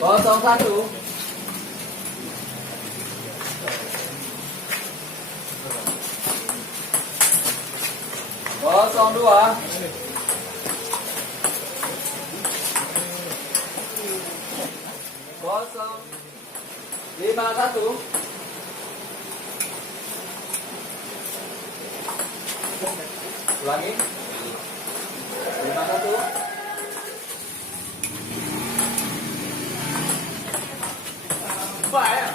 01. 02. 051. Ulangi. 51. Baik.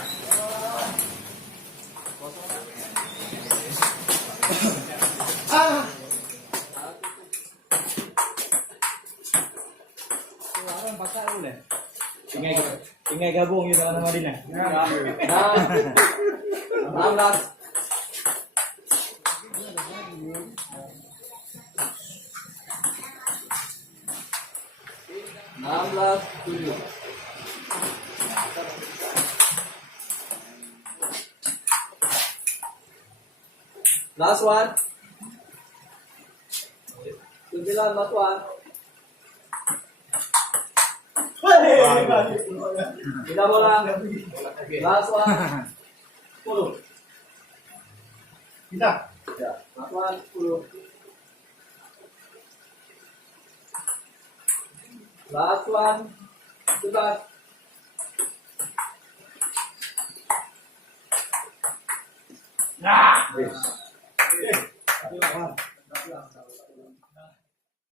Tinggal gabung gitu sama Dina. 16. 7. Last one. 9 last one. Tidak bola. Last one. 10. Kita. Ya, last one 10. Last one 11. Nah. Yes.